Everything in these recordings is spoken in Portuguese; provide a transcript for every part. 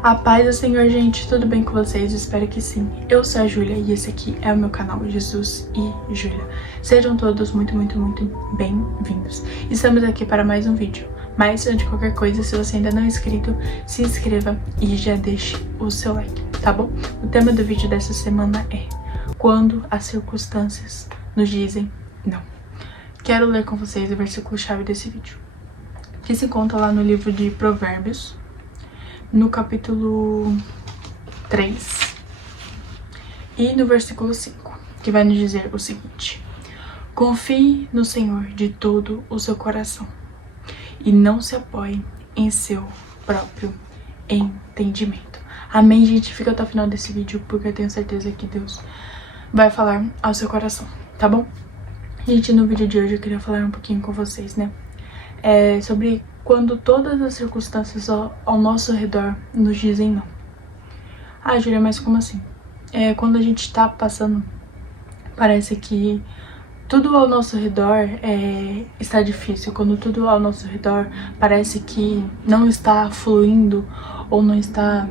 A paz do Senhor, gente, tudo bem com vocês? Espero que sim. Eu sou a Júlia e esse aqui é o meu canal Jesus e Júlia. Sejam todos muito bem-vindos. Estamos aqui para mais um vídeo. Mas antes de qualquer coisa, se você ainda não é inscrito, se inscreva e já deixe o seu like, tá bom? O tema do vídeo dessa semana é quando as circunstâncias nos dizem não. Quero ler com vocês o versículo-chave desse vídeo, que se encontra lá no livro de Provérbios, no capítulo 3 e no versículo 5, que vai nos dizer o seguinte: confie no Senhor de todo o seu coração e não se apoie em seu próprio entendimento. Amém, gente? Fica até o final desse vídeo porque eu tenho certeza que Deus vai falar ao seu coração, tá bom? Gente, no vídeo de hoje eu queria falar um pouquinho com vocês, né? Sobre quando todas as circunstâncias ao nosso redor nos dizem não. Ah, Júlia, mas como assim? Quando a gente tá passando, parece que tudo ao nosso redor está difícil. Quando tudo ao nosso redor parece que não está fluindo ou não está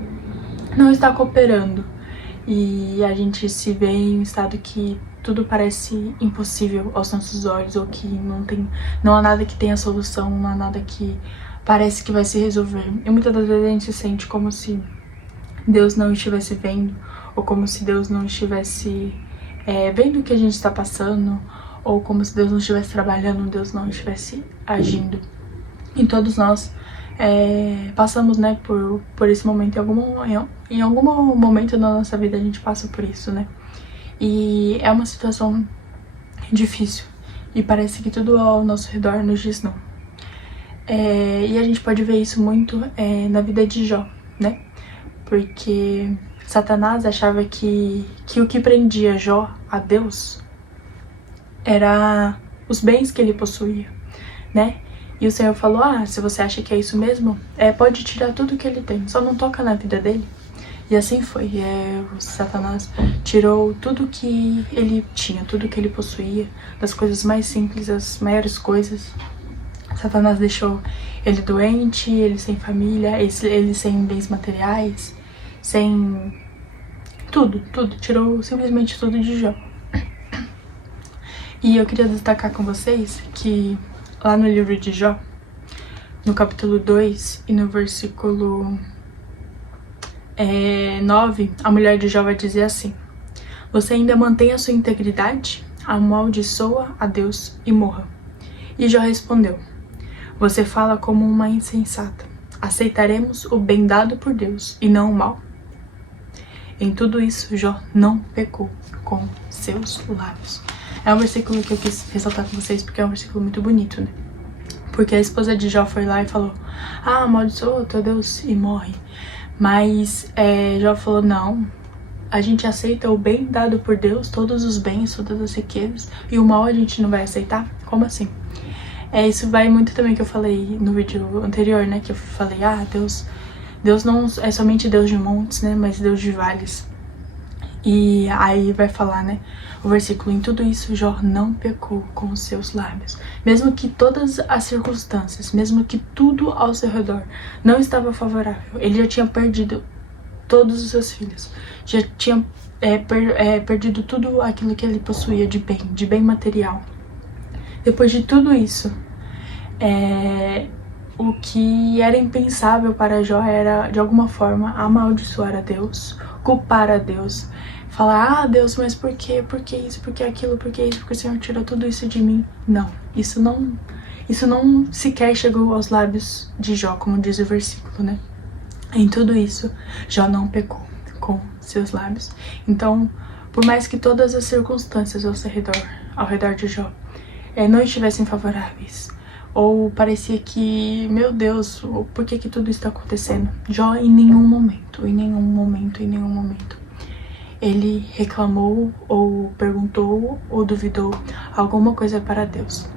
cooperando. E a gente se vê em um estado que tudo parece impossível aos nossos olhos, ou que não há nada que tenha solução, não há nada que parece que vai se resolver. E muitas das vezes a gente se sente como se Deus não estivesse vendo, ou como se Deus não estivesse vendo o que a gente está passando, ou como se Deus não estivesse trabalhando, Deus não estivesse agindo. E todos nós passamos, né, por esse momento. Em algum momento da nossa vida a gente passa por isso, né? E é uma situação difícil e parece que tudo ao nosso redor nos diz não. E a gente pode ver isso muito na vida de Jó, né? Porque Satanás achava que o que prendia Jó a Deus era os bens que ele possuía, né? E o Senhor falou: se você acha que é isso mesmo, pode tirar tudo que ele tem, só não toca na vida dele. E assim foi. O Satanás tirou tudo que ele tinha, tudo que ele possuía, das coisas mais simples, as maiores coisas. Satanás deixou ele doente, ele sem família, ele sem bens materiais, sem tudo. Tirou simplesmente tudo de Jó. E eu queria destacar com vocês que lá no livro de Jó, no capítulo 2 e no versículo 9, a mulher de Jó vai dizer assim: você ainda mantém a sua integridade? Amaldiçoa a Deus e morra. E Jó respondeu: você fala como uma insensata. Aceitaremos o bem dado por Deus e não o mal. Em tudo isso, Jó não pecou com seus lábios. É um versículo que eu quis ressaltar com vocês porque é um versículo muito bonito, né? Porque a esposa de Jó foi lá e falou: amaldiçoa teu Deus e morre. Mas Jó falou: não, a gente aceita o bem dado por Deus, todos os bens, todas as riquezas, e o mal a gente não vai aceitar? Como assim? Isso vai muito também que eu falei no vídeo anterior, né? Que eu falei: Deus não é somente Deus de montes, né? Mas Deus de vales. E aí vai falar, né, o versículo: em tudo isso Jó não pecou com os seus lábios. Mesmo que todas as circunstâncias, mesmo que tudo ao seu redor não estava favorável, ele já tinha perdido todos os seus filhos, já tinha perdido tudo aquilo que ele possuía de bem material. Depois de tudo isso, o que era impensável para Jó era, de alguma forma, amaldiçoar a Deus, culpar a Deus, falar: Deus, mas por quê? Por que isso? Por que aquilo? Por que isso? Porque o Senhor tirou tudo isso de mim? Não, isso não sequer chegou aos lábios de Jó, como diz o versículo, né? Em tudo isso, Jó não pecou com seus lábios. Então, por mais que todas as circunstâncias ao redor de Jó não estivessem favoráveis, ou parecia que, meu Deus, por que tudo isso está acontecendo? Jó em nenhum momento, ele reclamou, ou perguntou, ou duvidou alguma coisa para Deus.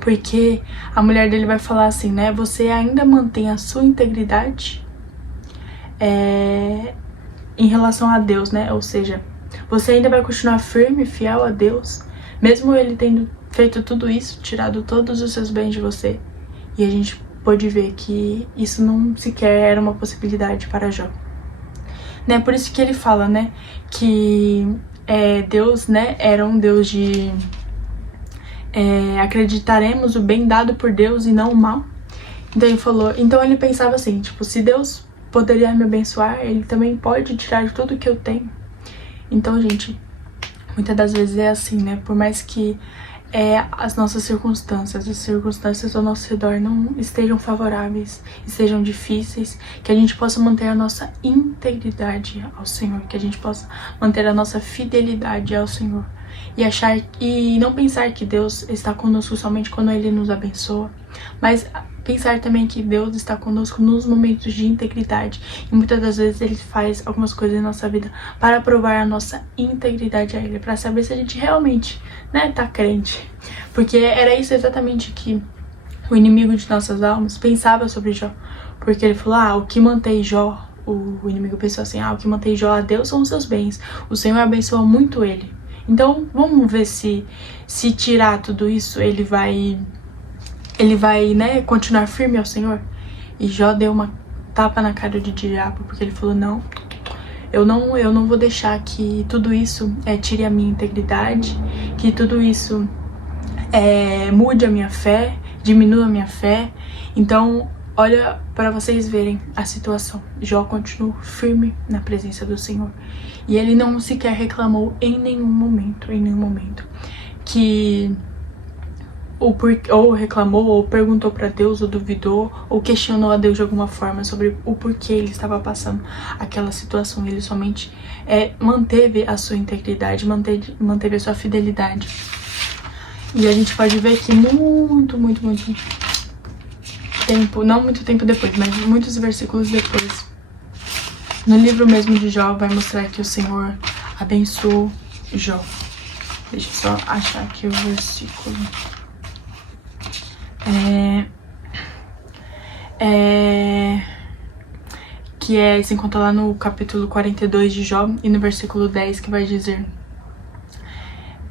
Porque a mulher dele vai falar assim, né? Você ainda mantém a sua integridade em relação a Deus, né? Ou seja, você ainda vai continuar firme, fiel a Deus, mesmo ele tendo feito tudo isso, tirado todos os seus bens de você. E a gente pôde ver que isso não sequer era uma possibilidade para Jó. Né? Por isso que ele fala, né, que Deus, né, era um Deus de acreditaremos o bem dado por Deus e não o mal. Então ele falou, então ele pensava assim, tipo, se Deus poderia me abençoar, ele também pode tirar de tudo que eu tenho. Então, gente, muitas das vezes é assim, né, por mais que as nossas circunstâncias, as circunstâncias ao nosso redor não estejam favoráveis, estejam difíceis, que a gente possa manter a nossa integridade ao Senhor, que a gente possa manter a nossa fidelidade ao Senhor e não pensar que Deus está conosco somente quando Ele nos abençoa, mas pensar também que Deus está conosco nos momentos de integridade. E muitas das vezes Ele faz algumas coisas em nossa vida para provar a nossa integridade a Ele, para saber se a gente realmente, né, tá crente. Porque era isso exatamente que o inimigo de nossas almas pensava sobre Jó. Porque ele falou, o que mantém Jó, o inimigo pensou assim, o que mantém Jó a Deus são os seus bens. O Senhor abençoa muito ele. Então, vamos ver se tirar tudo isso, ele vai, né, continuar firme ao Senhor. E Jó deu uma tapa na cara de diabo, porque ele falou, não, eu não vou deixar que tudo isso tire a minha integridade, que tudo isso mude a minha fé, diminua a minha fé. Então, olha para vocês verem a situação. Jó continuou firme na presença do Senhor. E ele não sequer reclamou em nenhum momento, que ou reclamou, ou perguntou para Deus, ou duvidou, ou questionou a Deus de alguma forma sobre o porquê ele estava passando aquela situação. Ele somente manteve a sua integridade, manteve a sua fidelidade. E a gente pode ver que muito tempo, não muito tempo depois, mas muitos versículos depois, no livro mesmo de Jó, vai mostrar que o Senhor abençoou Jó. Deixa eu só achar aqui o versículo. Que se encontra lá no capítulo 42 de Jó e no versículo 10, que vai dizer: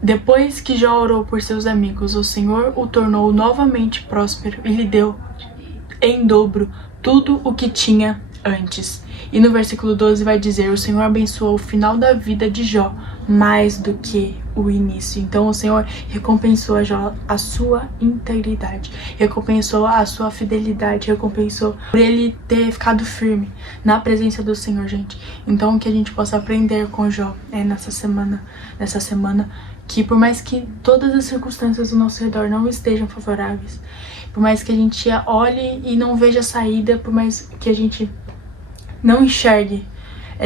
depois que Jó orou por seus amigos, o Senhor o tornou novamente próspero e lhe deu em dobro tudo o que tinha antes. E no versículo 12 vai dizer: o Senhor abençoou o final da vida de Jó mais do que o início. Então o Senhor recompensou a Jó a sua integridade, recompensou a sua fidelidade, recompensou por ele ter ficado firme na presença do Senhor, gente. Então que a gente possa aprender com Jó nessa semana, que por mais que todas as circunstâncias do nosso redor não estejam favoráveis, por mais que a gente olhe e não veja saída, por mais que a gente não enxergue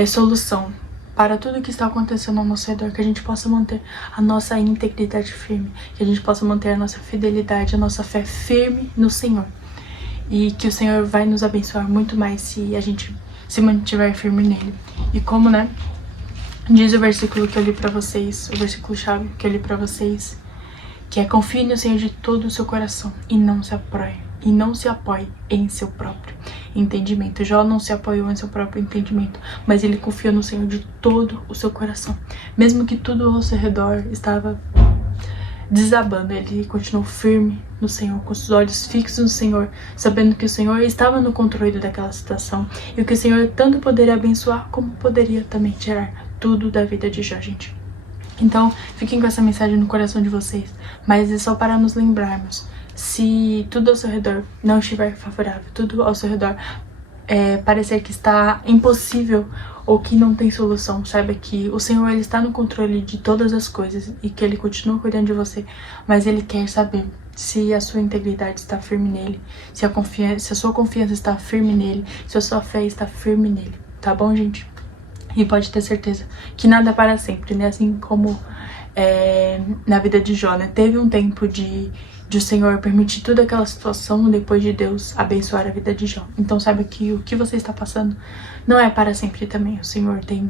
solução para tudo que está acontecendo ao nosso redor, que a gente possa manter a nossa integridade firme, que a gente possa manter a nossa fidelidade, a nossa fé firme no Senhor. E que o Senhor vai nos abençoar muito mais se a gente se mantiver firme nele. E como, né, diz o versículo que eu li pra vocês, o versículo chave que eu li pra vocês, que é: confie no Senhor de todo o seu coração e não se apoie em seu próprio entendimento. Jó não se apoiou em seu próprio entendimento, mas ele confiou no Senhor de todo o seu coração. Mesmo que tudo ao seu redor estava desabando, ele continuou firme no Senhor, com os olhos fixos no Senhor, sabendo que o Senhor estava no controle daquela situação e que o Senhor tanto poderia abençoar como poderia também tirar tudo da vida de Jó, gente. Então, fiquem com essa mensagem no coração de vocês, mas é só para nos lembrarmos: se tudo ao seu redor não estiver favorável, tudo ao seu redor parecer que está impossível ou que não tem solução, saiba que o Senhor, ele está no controle de todas as coisas e que ele continua cuidando de você, mas ele quer saber se a sua integridade está firme nele, se a sua confiança está firme nele, se a sua fé está firme nele, tá bom, gente? E pode ter certeza que nada é para sempre, né? Assim como na vida de Jó, né? Teve um tempo de o Senhor permitir toda aquela situação depois de Deus abençoar a vida de Jó. Então saiba que o que você está passando não é para sempre também. O Senhor tem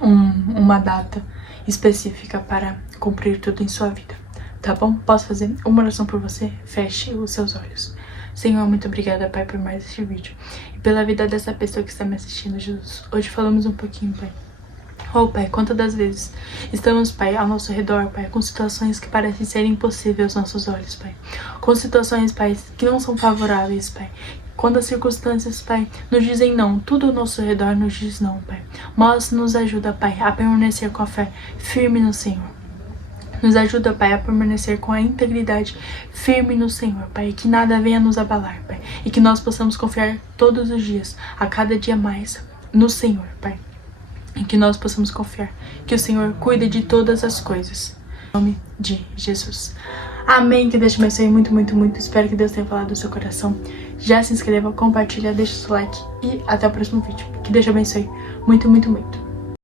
uma data específica para cumprir tudo em sua vida, tá bom? Posso fazer uma oração por você? Feche os seus olhos. Senhor, muito obrigada, Pai, por mais este vídeo e pela vida dessa pessoa que está me assistindo, Jesus. Hoje falamos um pouquinho, Pai, Oh, Pai, quantas das vezes estamos, Pai, ao nosso redor, Pai, com situações que parecem ser impossíveis aos nossos olhos, Pai. Com situações, Pai, que não são favoráveis, Pai. Quando as circunstâncias, Pai, nos dizem não, tudo ao nosso redor nos diz não, Pai. Mas nos ajuda, Pai, a permanecer com a fé firme no Senhor. Nos ajuda, Pai, a permanecer com a integridade firme no Senhor, Pai. Que nada venha nos abalar, Pai. E que nós possamos confiar todos os dias, a cada dia mais, no Senhor, Pai. E que nós possamos confiar que o Senhor cuida de todas as coisas. Em nome de Jesus. Amém. Que Deus te abençoe muito, muito, muito. Espero que Deus tenha falado do seu coração. Já se inscreva, compartilha, deixa o seu like e até o próximo vídeo. Que Deus te abençoe muito, muito, muito.